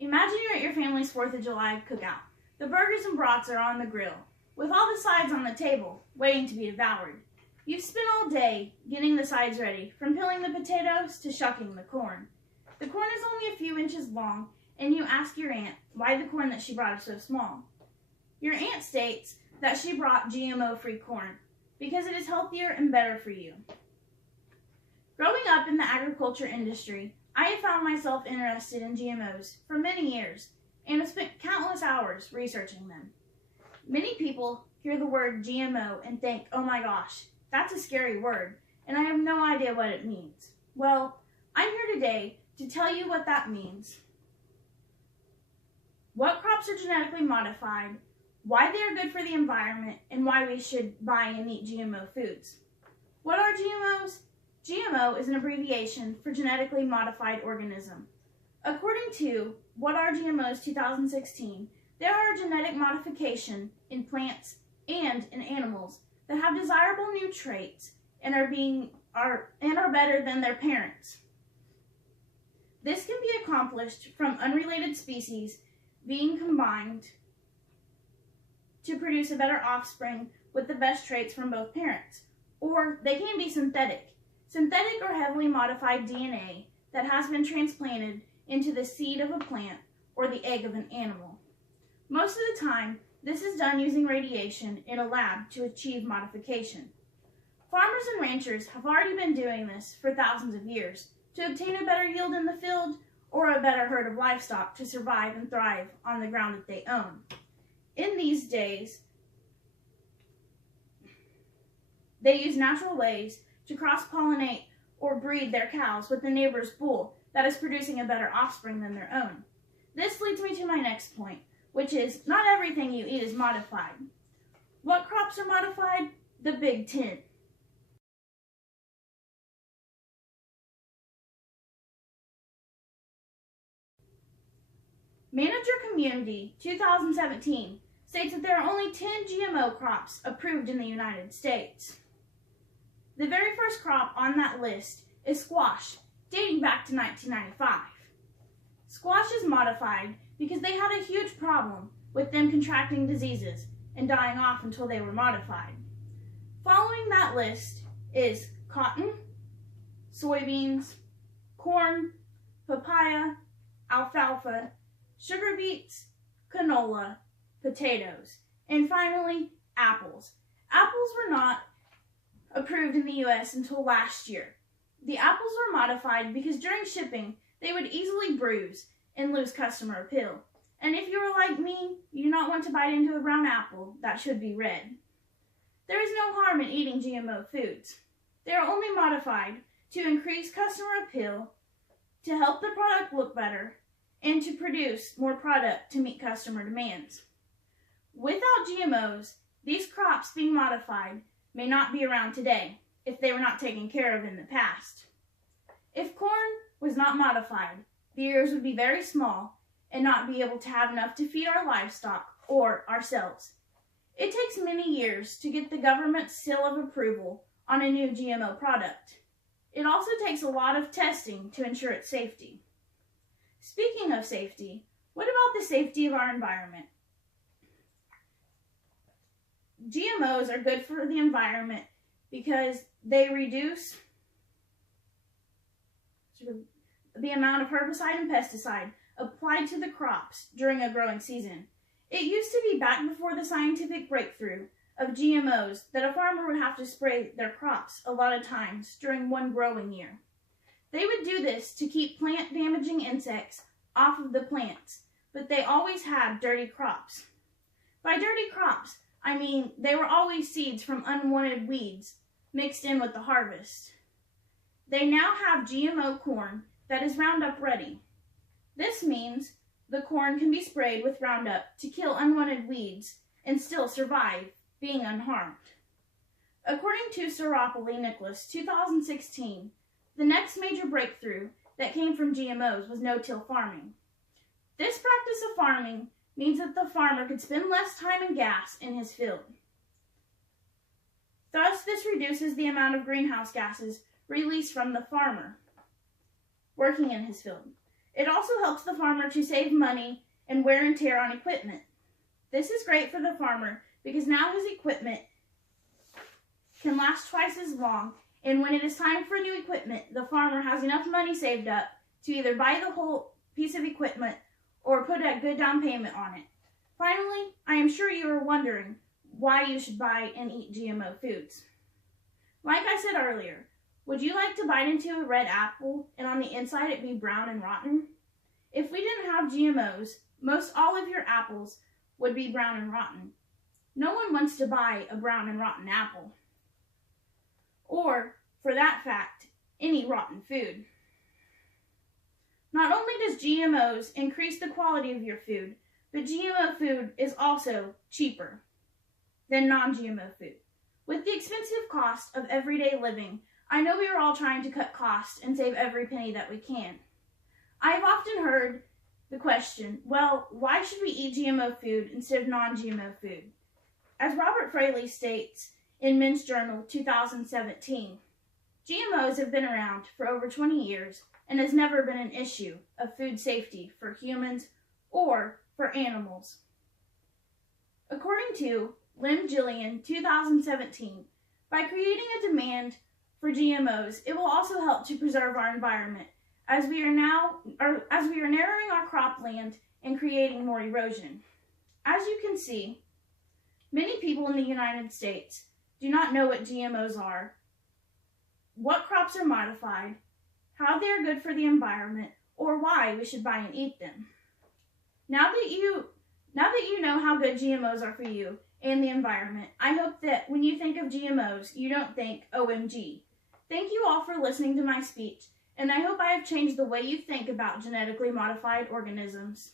Imagine you're at your family's 4th of July cookout. The burgers and brats are on the grill, with all the sides on the table, waiting to be devoured. You've spent all day getting the sides ready, from peeling the potatoes to shucking the corn. The corn is only a few inches long, and you ask your aunt why the corn that she brought is so small. Your aunt states that she brought GMO-free corn because it is healthier and better for you. Growing up in the agriculture industry, I have found myself interested in GMOs for many years and have spent countless hours researching them. Many people hear the word GMO and think, oh my gosh, that's a scary word, and I have no idea what it means. Well, I'm here today to tell you what that means, what crops are genetically modified, why they are good for the environment, and why we should buy and eat GMO foods. What are GMOs? GMO is an abbreviation for genetically modified organism. According to What Are GMOs 2016, there are genetic modification in plants and in animals that have desirable new traits and are better than their parents. This can be accomplished from unrelated species being combined to produce a better offspring with the best traits from both parents. Or they can be synthetic or heavily modified DNA that has been transplanted into the seed of a plant or the egg of an animal. Most of the time, this is done using radiation in a lab to achieve modification. Farmers and ranchers have already been doing this for thousands of years to obtain a better yield in the field or a better herd of livestock to survive and thrive on the ground that they own. In these days, they use natural ways to cross-pollinate or breed their cows with the neighbor's bull that is producing a better offspring than their own. This leads me to my next point, which is not everything you eat is modified. What crops are modified? The Big 10. Manager Community 2017 states that there are only 10 GMO crops approved in the United States. The very first crop on that list is squash, dating back to 1995. Squash is modified because they had a huge problem with them contracting diseases and dying off until they were modified. Following that list is cotton, soybeans, corn, papaya, alfalfa, sugar beets, canola, potatoes, and finally, apples. Apples were not approved in the U.S. until last year. The apples were modified because during shipping, they would easily bruise and lose customer appeal. And if you were like me, you do not want to bite into a brown apple that should be red. There is no harm in eating GMO foods. They are only modified to increase customer appeal, to help the product look better, and to produce more product to meet customer demands. Without GMOs, these crops being modified may not be around today if they were not taken care of in the past. If corn was not modified, the ears would be very small and not be able to have enough to feed our livestock or ourselves. It takes many years to get the government's seal of approval on a new GMO product. It also takes a lot of testing to ensure its safety. Speaking of safety, what about the safety of our environment? GMOs are good for the environment because they reduce the amount of herbicide and pesticide applied to the crops during a growing season. It used to be back before the scientific breakthrough of GMOs that a farmer would have to spray their crops a lot of times during one growing year. They would do this to keep plant-damaging insects off of the plants, but they always had dirty crops. By dirty crops, I mean they were always seeds from unwanted weeds mixed in with the harvest. They now have GMO corn that is Roundup ready. This means the corn can be sprayed with Roundup to kill unwanted weeds and still survive, being unharmed. According to Seropoli Nicholas 2016, the next major breakthrough that came from GMOs was no-till farming. This practice of farming means that the farmer could spend less time and gas in his field. Thus, this reduces the amount of greenhouse gases released from the farmer working in his field. It also helps the farmer to save money and wear and tear on equipment. This is great for the farmer because now his equipment can last twice as long, and when it is time for new equipment, the farmer has enough money saved up to either buy the whole piece of equipment or put a good down payment on it. Finally, I am sure you are wondering why you should buy and eat GMO foods. Like I said earlier, would you like to bite into a red apple and on the inside it be brown and rotten? If we didn't have GMOs, most all of your apples would be brown and rotten. No one wants to buy a brown and rotten apple. Or, for that fact, any rotten food. Not only does GMOs increase the quality of your food, but GMO food is also cheaper than non-GMO food. With the expensive cost of everyday living, I know we are all trying to cut costs and save every penny that we can. I have often heard the question, well, why should we eat GMO food instead of non-GMO food? As Robert Fraley states in Men's Journal 2017, GMOs have been around for over 20 years and has never been an issue of food safety for humans or for animals. According to Lynn Gillian 2017, by creating a demand for GMOs, it will also help to preserve our environment as we are narrowing our cropland and creating more erosion. As you can see, many people in the United States do not know what GMOs are, what crops are modified, how they are good for the environment, or why we should buy and eat them. Now that you know how good GMOs are for you and the environment, I hope that when you think of GMOs, you don't think OMG. Thank you all for listening to my speech, and I hope I have changed the way you think about genetically modified organisms.